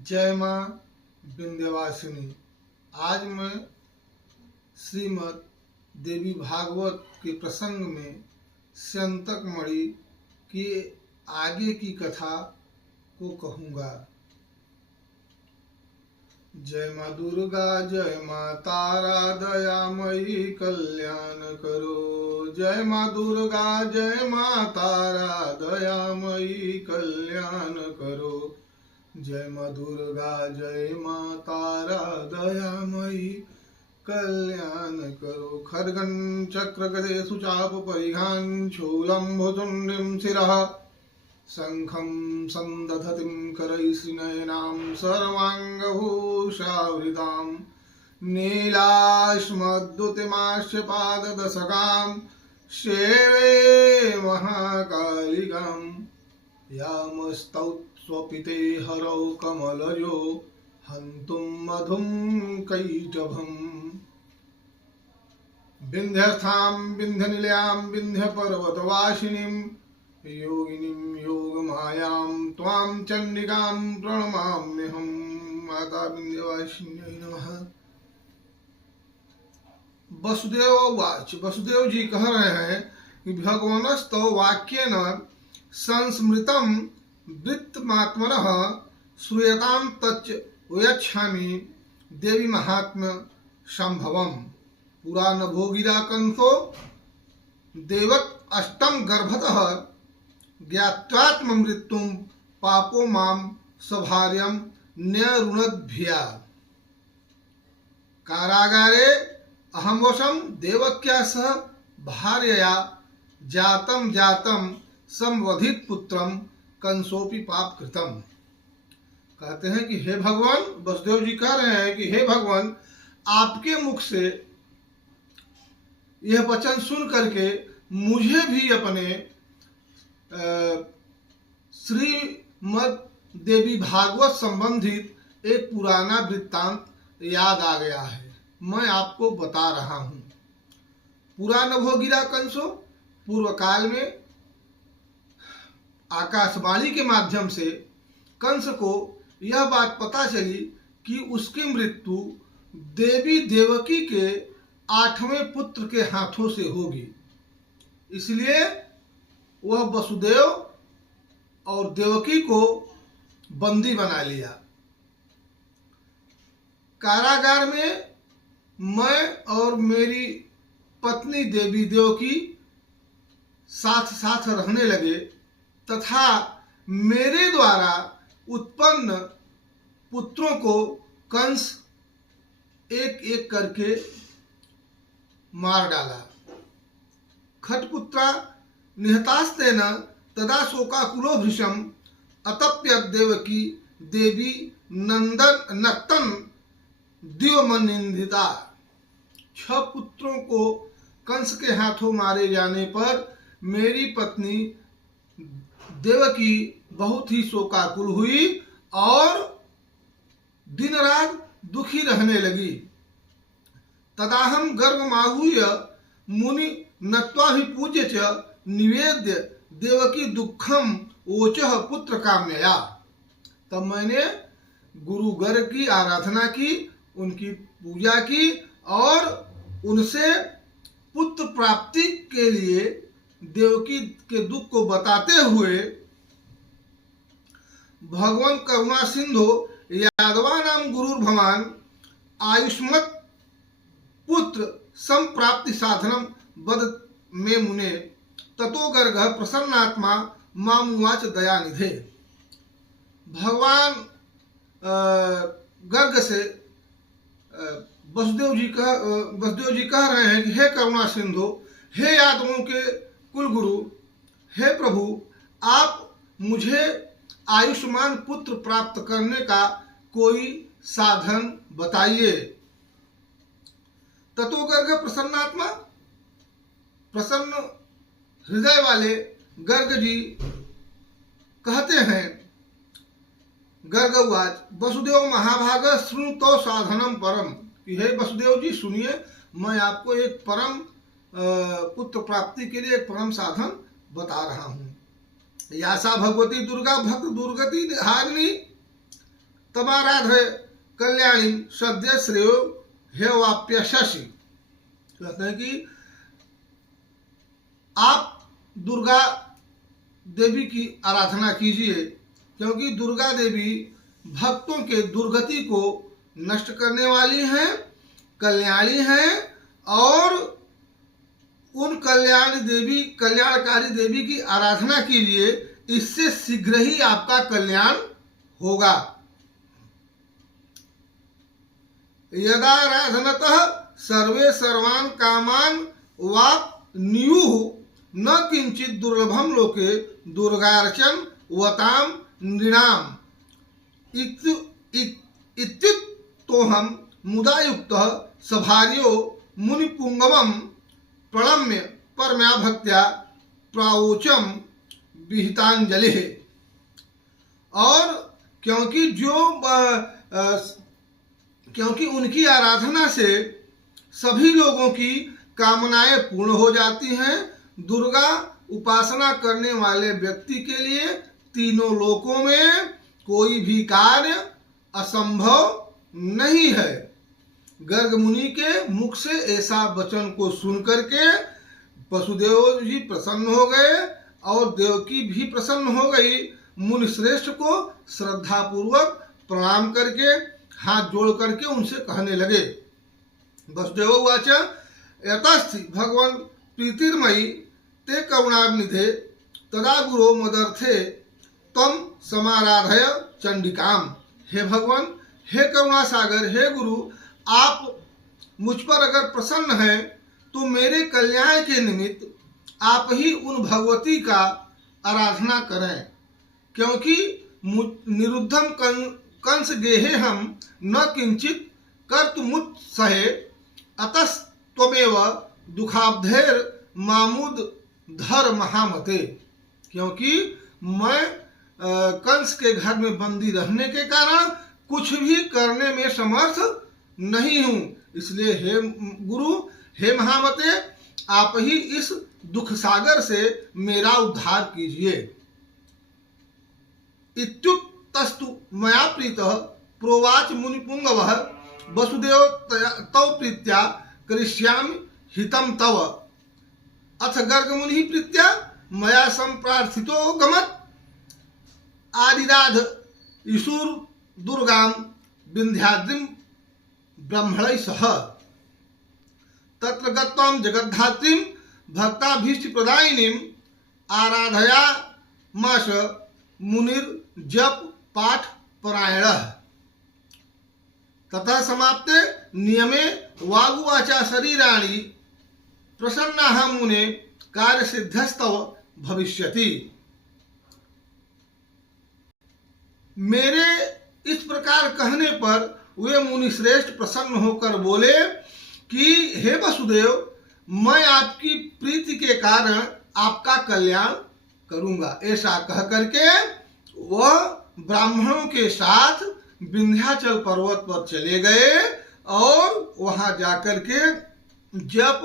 जय माँ विंध्यवासिनी। आज मैं श्रीमद् देवी भागवत के प्रसंग में स्यंतक मणि के आगे की कथा को कहूँगा। जय माँ दुर्गा, जय माँ तारा, दयामयी कल्याण करो। जय माँ दुर्गा, जय माँ तारा, दयामयी कल्याण करो। जय माँ दुर्गा, जय माँ तारा, दयामयी कल्याण करो। खड्गं चक्रगदेषु चाप परिघान् शूलं भुजुण्डीं शिरः शङ्खं सन्दधतिं करैः श्रीनयनां सर्वाङ्गभूषावृतां नीलाश्मद्युतिमास्य पाददशकां सेवे महाकालिकां यामस्तौ स्वपिते हरौ कमलयो हन्तुं मधुं कैटभम्। विन्ध्यस्थां विन्ध्यनिलयां विन्ध्यपर्वतवासिनीं योगिनीं योगमायां त्वां चण्डिकां प्रणमाम्यहं। माता विन्ध्यवासिन्यै नमः। वसुदेव उवाच। वसुदेव जी कह रहे हैं कि भगवानस्तव वाक्येन संस्मृतं वृत्तमात्मनः श्रूयतां तच्च वयच्छामि देवी महात्म्य संभवम्। पुराण भोगिरा कंसो देवक अष्टम गर्भतः ज्ञात्वात्म मृत्युं पापो मां सभार्यं न्यरुणद्भिया। कारागारे अहं वशं देवक्या सह भार्यया जातं संवधित पुत्रम कंसोपि पाप कृतम। कहते हैं कि हे भगवान, वसुदेव जी कह रहे हैं कि हे भगवान, आपके मुख से यह वचन सुन करके मुझे भी अपने श्रीमद् देवी भागवत संबंधित एक पुराना वृत्तांत याद आ गया है। मैं आपको बता रहा हूँ। पुराण भोगिरा कंसो, पूर्व काल में आकाशवाणी के माध्यम से कंस को यह बात पता चली कि उसकी मृत्यु देवी देवकी के 8वें पुत्र के हाथों से होगी। इसलिए वह वसुदेव और देवकी को बंदी बना लिया। कारागार में मैं और मेरी पत्नी देवी देवकी साथ साथ रहने लगे तथा मेरे द्वारा उत्पन्न पुत्रों को कंस एक एक करके मार डाला। खटपुत्रा निहतास्तेन तदा शोकाकुलो भृशम अतप्यत देवकी देवी नंदन नक्तन दिवमनिंदिता। 6 पुत्रों को कंस के हाथों मारे जाने पर मेरी पत्नी देवकी बहुत ही शोकाकुल हुई और दिन रात दुखी रहने लगी। तदाहम गर्भमाहूय मुनि नत्वा ही पूज्य च निवेद्य देवकी दुखम ओचह पुत्र काम्यया। तब मैंने गुरु गर्ग की आराधना की, उनकी पूजा की और उनसे पुत्र प्राप्ति के लिए देवकी के दुख को बताते हुए भगवान करुणा सिंधु यादवानां गुरुर्भवान आयुष्मत पुत्र संप्राप्ति साधनम बद मे मुने ततो गर्ग प्रसन्नात्मा मामुवाच दयानिधे। भगवान गर्ग से वसुदेव जी कह रहे हैं कि हे करुणा सिंधु, हे यादवों के कुलगुरु, हे प्रभु, आप मुझे आयुष्मान पुत्र प्राप्त करने का कोई साधन बताइए। ततो गर्ग प्रसन्नात्मा, प्रसन्न हृदय वाले गर्ग जी कहते हैं, गर्ग उवाच वसुदेव महाभाग शृणुतो साधनम परम। कि हे वसुदेव जी सुनिए, मैं आपको एक परम पुत्र प्राप्ति के लिए एक परम साधन बता रहा हूँ। यासा भगवती दुर्गा भक्त दुर्गति हारिणी तमाराधय कल्याणी सद्य श्रेयो हेवाप्य शशि। कहते हैं कि आप दुर्गा देवी की आराधना कीजिए, क्योंकि दुर्गा देवी भक्तों के दुर्गति को नष्ट करने वाली हैं, कल्याणी हैं, और उन कल्याणकारी देवी की आराधना कीजिए, इससे शीघ्र ही आपका कल्याण होगा। यदाराधनतः सर्वे सर्वान् कामान् वाप्नुयुः न किंचित दुर्लभम लोके दुर्गार्चन वताम नृणाम इत्युक्तोऽहं मुदा युक्तः सभार्यो मुनिपुंगवं प्रणम्य परमया भक्त्या प्रावोचम विहितांजलि। और क्योंकि उनकी आराधना से सभी लोगों की कामनाएं पूर्ण हो जाती हैं। दुर्गा उपासना करने वाले व्यक्ति के लिए तीनों लोकों में कोई भी कार्य असंभव नहीं है। गर्ग मुनि के मुख से ऐसा वचन को सुन करके वसुदेव जी प्रसन्न हो गए और देवकी भी प्रसन्न हो गई। मुनि श्रेष्ठ को श्रद्धा पूर्वक प्रणाम करके हाथ जोड़ करके उनसे कहने लगे। वसुदेव उवाच यतस्ति भगवन् प्रीतिर्मयि ते करुणानिधे तदा गुरो मदर्थे तम समाराधय चंडिकाम। हे भगवान, हे करुणा सागर, हे गुरु, आप मुझ पर अगर प्रसन्न हैं तो मेरे कल्याण के निमित्त आप ही उन भगवती का आराधना करें, क्योंकि निरुद्धम कंस गेहे हम न किंचित कर्तुमुत्सहे अतस्त्वमेव दुखाब्धेर मामुद धर महामते। क्योंकि मैं कंस के घर में बंदी रहने के कारण कुछ भी करने में समर्थ नहीं हूँ, इसलिए हे गुरु, हे महामते, आप ही इस दुख सागर से मेरा उद्धार कीजिए। इत्युक्तस्तु मया प्रीतः प्रोवाच मुनिपुंगवः वसुदेव तव प्रीत्या करिष्यामि हितं तव। अथ गर्ग मुनि प्रीत्या मया संप्रार्थितो गमत् आदिराध ईशुर दुर्गाम विंध्याद्रिम ब्रह्मणैः सह। तत्र गत्वां जगद्धात्रीं भक्ताभीष्ट प्रदायिनीं आराधयामास मुनिर जप पाठ परायणः। तथा समाप्ते नियमे वागुवाचा शरीराणि प्रसन्नाः मुने कार्य सिद्ध्यस्तव भविष्यति। मेरे इस प्रकार कहने पर वे मुनि श्रेष्ठ प्रसन्न होकर बोले कि हे वसुदेव, मैं आपकी प्रीति के कारण आपका कल्याण करूंगा। ऐसा कह करके वह ब्राह्मणों के साथ विंध्याचल पर्वत पर चले गए और वहां जाकर के जप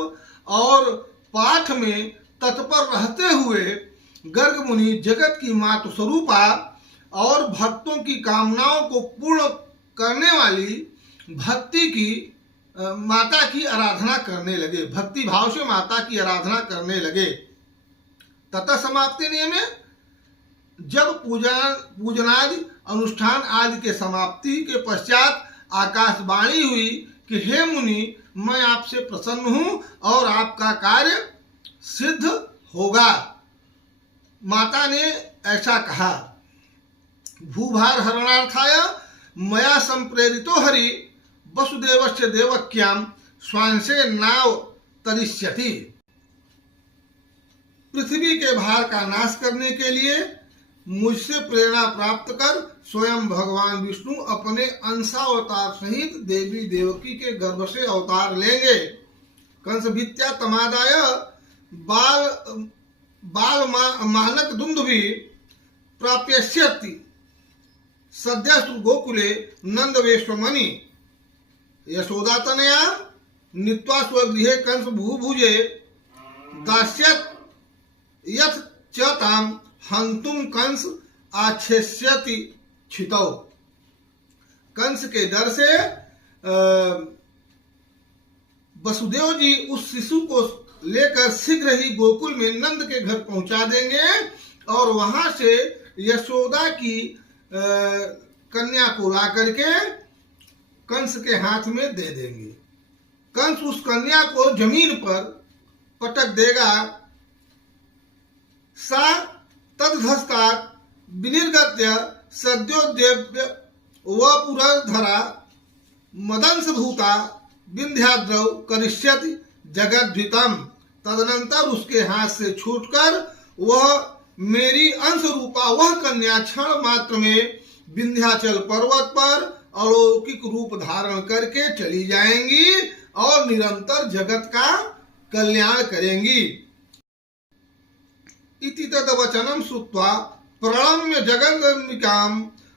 और पाठ में तत्पर रहते हुए गर्ग मुनि जगत की मातु स्वरूपा और भक्तों की कामनाओं को पूर्ण करने वाली भक्ति की माता की आराधना करने लगे, भक्ति भाव से माता की आराधना करने लगे। तथा समाप्ति नियमे जब पूजनादि अनुष्ठान आदि के समाप्ति के पश्चात आकाशवाणी हुई कि हे मुनि, मैं आपसे प्रसन्न हूं और आपका कार्य सिद्ध होगा। माता ने ऐसा कहा। भूभार हरणार्थाय मया संप्रेरितो हरि वसुदेवस्य देवक्यां स्वांसे नाव तरिष्यति। पृथ्वी के भार का नाश करने के लिए मुझसे प्रेरणा प्राप्त कर स्वयं भगवान विष्णु अपने अंशावतार सहित देवी देवकी के गर्भ से अवतार लेंगे। कंस भित्या तमादाय बाल मानक दुंदुभि प्राप्यस्यति सद्यस्तु गोकुले नंदवेश्वमणि। यशोदातनया नीत्वा स्वगृहे कंस भूभुजे दास्यत् यथ च ताम हंतुम कंस आच्छेस्यति क्षितौ। कंस के डर से वसुदेव जी उस शिशु को लेकर शीघ्र ही गोकुल में नंद के घर पहुंचा देंगे और वहां से यशोदा की कन्या को ला करके कंस के हाथ में दे देंगे। कंस उस कन्या को जमीन पर पटक देगा। सा तदधस्तात् विनिर्गत्य सद्योद्यव्य वपुरधरा मदंसभूता विंध्याद्रौ करिष्यति जगद्भितम। तदनंतर उसके हाथ से छूटकर वह मेरी अंश रूपा वह कन्या क्षण मात्र में विंध्याचल पर्वत पर अलौकिक रूप धारण करके चली जाएंगी और निरंतर जगत का कल्याण करेंगी। इति तद्वचनम श्रुत्वा प्रणम्य जगदम्बिकां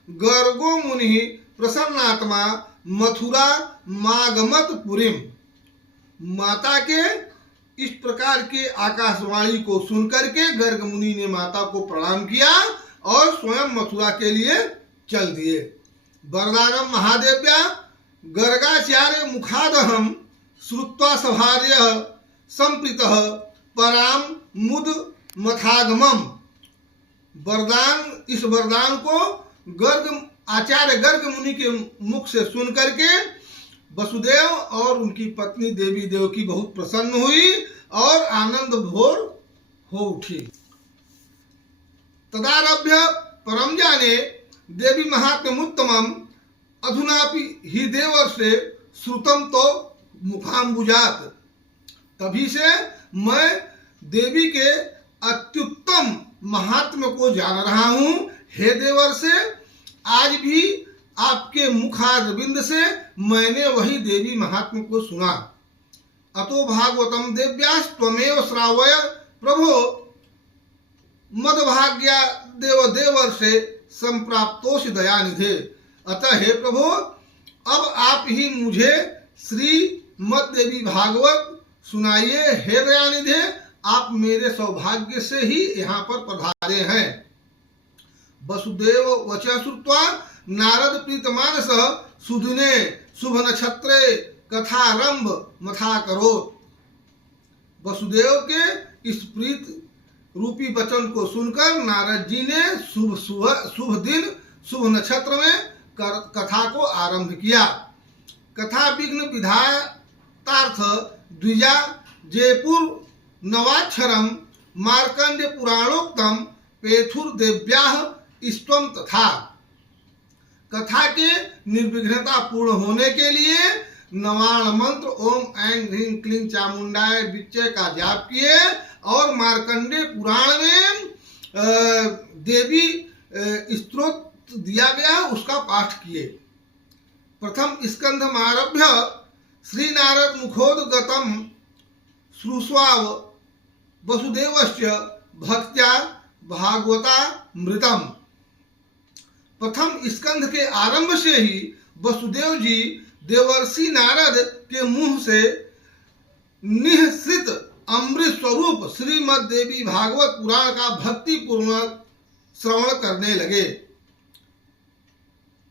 गर्गो मुनि प्रसन्नात्मा मथुरा मागमत पुरीम। माता के इस प्रकार के आकाशवाणी को सुनकर के गर्ग मुनि ने माता को प्रणाम किया और स्वयं मथुरा के लिए चल दिए। वरदानम महादेव्या गर्गाचार्य मुखादहम श्रुत्वा सभार्य संप्रीतः पराम मुद मथागमम। वरदान, इस वरदान को आचार्य गर्ग मुनि के मुख से सुन करके वसुदेव और उनकी पत्नी देवी देवकी बहुत प्रसन्न हुई और आनंद भोर हो उठी। तदारभ्य परम जाने देवी महात्म्योत्तमम अधुनापि ही देवर्षे श्रुतम तो मुखाम्बुजात। तभी से मैं देवी के अत्युत्तम महात्म्य को जान रहा हूँ। हे देवर्षे, आज भी आपके मुखारविंद से मैंने वही देवी महात्म्य को सुना। अतो भागवतम देव्यास्त्वमेव श्रावय प्रभो मदभाग्या देवर्षे संप्राप्तोषि दयानिधे। अतः हे प्रभु, अब आप ही मुझे श्री मद देवी भागवत सुनाइए। हे दयानिधे, आप मेरे सौभाग्य से ही यहाँ पर पधारे हैं। वसुदेव वचा श्रुत्वा नारद प्रीतमानस सुदिने शुभ नक्षत्रे कथारंभ मथा करोत्। वसुदेव के इस प्रीत रूपी वचन को सुनकर नारद जी ने शुभ दिन शुभ नक्षत्र में कथा को आरंभ किया। कथा विघ्न विधातार्थ द्विजा जयपुर नवाक्षरम मार्कंडे पुराणोक्तम पेथुर देव्याह इष्टम तथा। कथा के निर्विघ्नता पूर्ण होने के लिए नवाण मंत्र ओम ऐं ह्रीं क्लीं चामुंडाय विच्चय का जाप किए और मार्कंडे पुराण में देवी स्तोत्र दिया गया उसका पाठ किए। प्रथम स्कंधम आरभ्य श्री नारद मुखोदगतम श्रुस्वाव वसुदेवस्य भक्त्या भागवता मृतम। प्रथम स्कंध के आरंभ से ही वसुदेव जी देवर्षि नारद के मुंह से निःसृत अमृत स्वरूप श्रीमद देवी भागवत पुराण का भक्ति पूर्ण श्रवण करने लगे।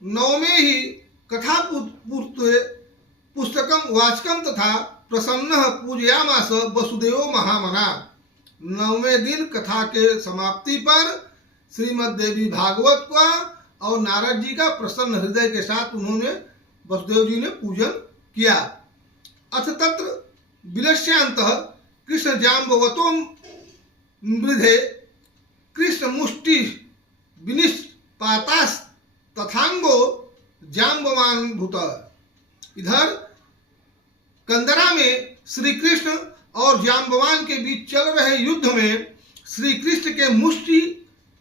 नवमे ही कथा पुस्तकम वाचकम तथा प्रसन्न पूजयामास वसुदेव महामना। नववें दिन कथा के समाप्ति पर श्रीमद देवी भागवत का और नारद जी का प्रसन्न हृदय के साथ उन्होंने वसुदेव जी ने पूजन किया। अथ तत्र विलस्यांतः कृष्ण जाम्बवतो मृधे कृष्ण मुष्टि विनिष्पातास् तथांगो जाम्बवान भूत। इधर कंदरा में श्री कृष्ण और जाम्बवान के बीच चल रहे युद्ध में श्री कृष्ण के मुष्टि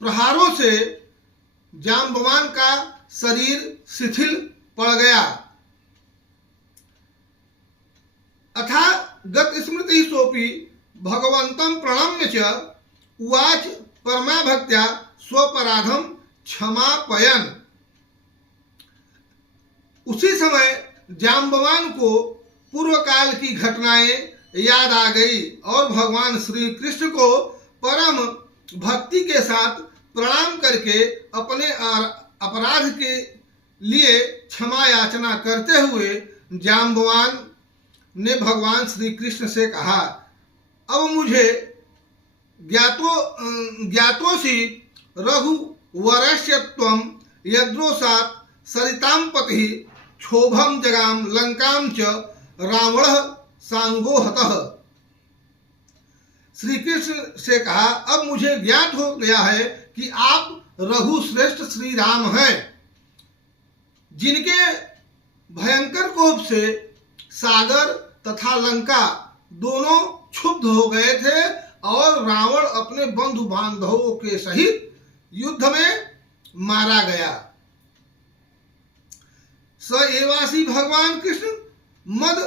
प्रहारों से जाम्बवान का शरीर शिथिल पड़ गया। अथा गत स्मृति सोपी भगवंतं प्रणम्य च उवाच परमा भक्त्या स्वपराधम क्षमापयन। उसी समय जाम्बवान को पूर्व काल की घटनाएं याद आ गई और भगवान श्री कृष्ण को परम भक्ति के साथ प्रणाम करके अपने अपराध के लिए क्षमा याचना करते हुए जाम्बवान ने भगवान श्री कृष्ण से कहा, अब मुझे ज्ञातोसी रघुवरस्य त्वं यद्रोषात् सरितां पतिः क्षोभं जगाम लंकां च रावणः सानुगो हतः। श्री कृष्ण से कहा, अब मुझे ज्ञात हो गया है कि आप रघु श्रेष्ठ श्री राम हैं, जिनके भयंकर कोप से सागर तथा लंका दोनों क्षुब्ध हो गए थे और रावण अपने बंधु बांधवों के सहित युद्ध में मारा गया। स एवासी भगवान कृष्ण मद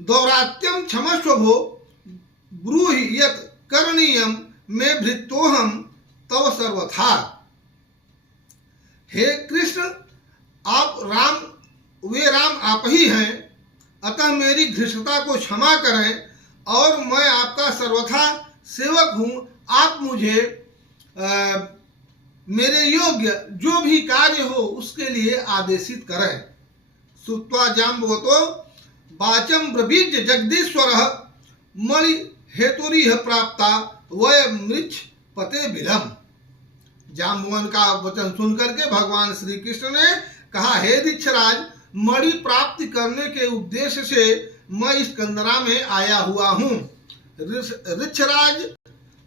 दौरात्यम क्षमस्व भो ब्रूहि यत् करणीयम मे भृत्योहम तव सर्वथा। हे कृष्ण, वे राम आप ही हैं, अतः मेरी घृष्टता को क्षमा करें और मैं आपका सर्वथा सेवक हूँ। आप मुझे मेरे योग्य जो भी कार्य हो उसके लिए आदेशित करें। श्रुत्वा जाम्बवतो वाचं ब्रवीज जगदीश्वरः मणि हेतुरिह प्राप्ता वय मृच्छ पते बिलम। जाम्बवन का वचन सुनकर के भगवान श्री कृष्ण ने कहा, हे ऋक्षराज, मणि प्राप्ति करने के उद्देश्य से मैं इस कंदरा में आया हुआ हूँ।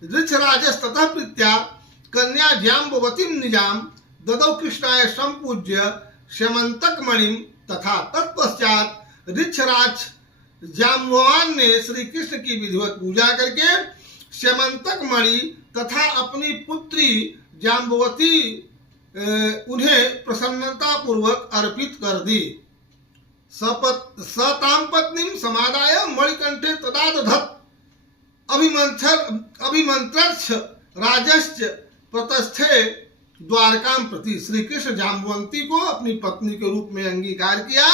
ऋक्षराजस्ततः प्रीत्या कन्या जाम्बवतीं निजाम ददौ कृष्णाय संपूज्य श्यमंतक मणिम तथा तत्पश्चात ऋक्षराज जाम्बवान ने श्री कृष्ण की विधिवत पूजा करके श्यमंतक मणि तथा अपनी पुत्री जाम्बवती उन्हें प्रसन्नता पूर्वक अर्पित कर दी। सताम पत्नीं समादाय मणिकंठे तदा दधत् अभिमंत्रच्छ राजश्च प्रतस्थे द्वारकां प्रति। श्री कृष्ण जाम्बवंती को अपनी पत्नी के रूप में अंगीकार किया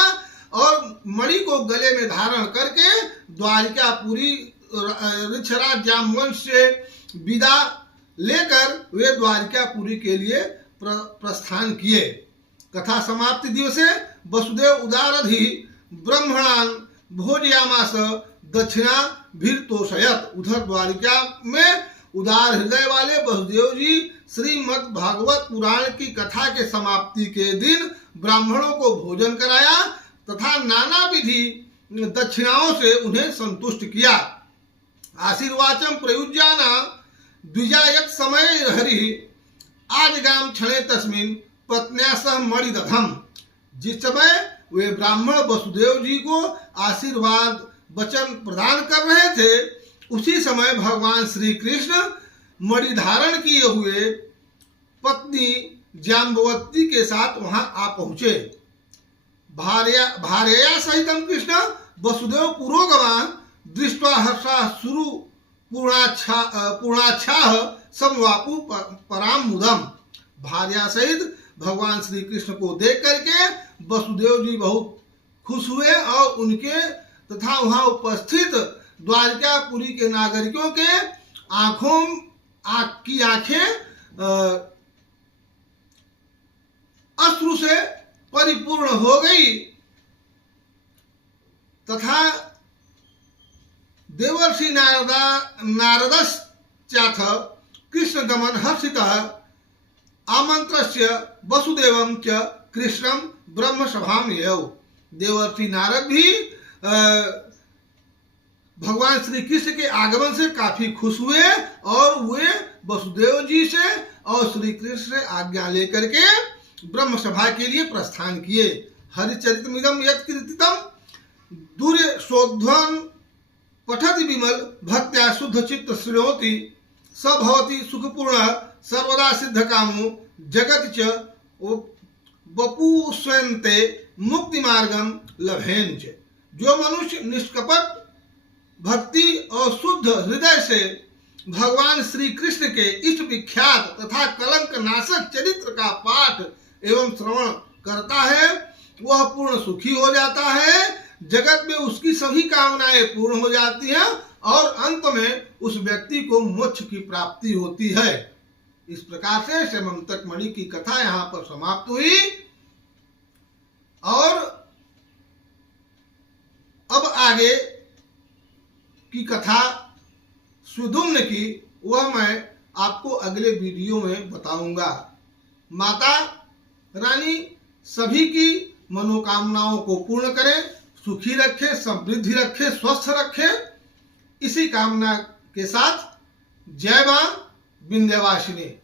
और मणि को गले में धारण करके द्वारिकापुरी ऋक्षराज जाम्बवंत से विदा लेकर वे द्वारिकापुरी के लिए प्रस्थान किए। कथा समाप्ति दिवसे वसुदेव उदारधि ब्रह्मणान भोजयामास दक्षिणा भीर्तोषयत। उधर द्वारिका में उदार हृदय वाले वसुदेव जी श्रीमद् भागवत पुराण की कथा के समाप्ति के दिन ब्राह्मणों को भोजन कराया तथा नाना विधि दक्षिणाओं से उन्हें संतुष्ट किया। आशीर्वाचम प्रयुज्याना द्विजायत समय हरि आज गाम क्षणे तस्मिन पत्न्या सह मणि दधम। जिस समय वे ब्राह्मण वसुदेव जी को आशीर्वाद वचन प्रदान कर रहे थे, उसी समय भगवान श्री कृष्ण मणि धारण किए हुए पत्नी जाम्बवती के साथ वहां आ पहुंचे। भार्या सहितम कृष्ण वसुदेव पुरोगमान दृष्ट्वा हर्षा शुरु पूर्णाच्छाह समवापु पराम मुदम। भार्या सहित भगवान श्री कृष्ण को देख करके वसुदेव जी बहुत खुश हुए और उनके तथा वहां उपस्थित द्वारिकापुरी के नागरिकों के आंखें अश्रु से परिपूर्ण हो गई तथा देवर्षि नारदश्चाथ कृष्ण गमन हर्षितः आमंत्रस्य वसुदेवं च कृष्णं ब्रह्म सभाम यौ। देवर्षि नारद भी भगवान श्री कृष्ण के आगमन से काफी खुश हुए और वे वसुदेव जी से और श्री कृष्ण से आज्ञा लेकर के ब्रह्म सभा के लिए प्रस्थान किए। हरिचरितमिदं यत् कीर्तितं दूरे शोध्वन पठति विमल भक्त्या शुद्ध चित्त श्रेयोति स भवति सुखपूर्ण सर्वदा सिद्ध कामो जगत च वपुष्यन्ते मुक्ति मार्गम लभेन च। जो मनुष्य निष्कपट भक्ति और शुद्ध हृदय से भगवान श्री कृष्ण के इष्ट विख्यात तथा कलंक नाशक चरित्र का पाठ एवं श्रवण करता है, वह पूर्ण सुखी हो जाता है। जगत में उसकी सभी कामनाएं पूर्ण हो जाती हैं और अंत में उस व्यक्ति को मोक्ष की प्राप्ति होती है। इस प्रकार से श्यमंतक मणि की कथा यहाँ पर समाप्त हुई। और अब आगे की कथा सुदुम्न की वह मैं आपको अगले वीडियो में बताऊंगा। माता रानी सभी की मनोकामनाओं को पूर्ण करें, सुखी रखे, समृद्धि रखे, स्वस्थ रखे। इसी कामना के साथ जय मां विंध्यवासिनी।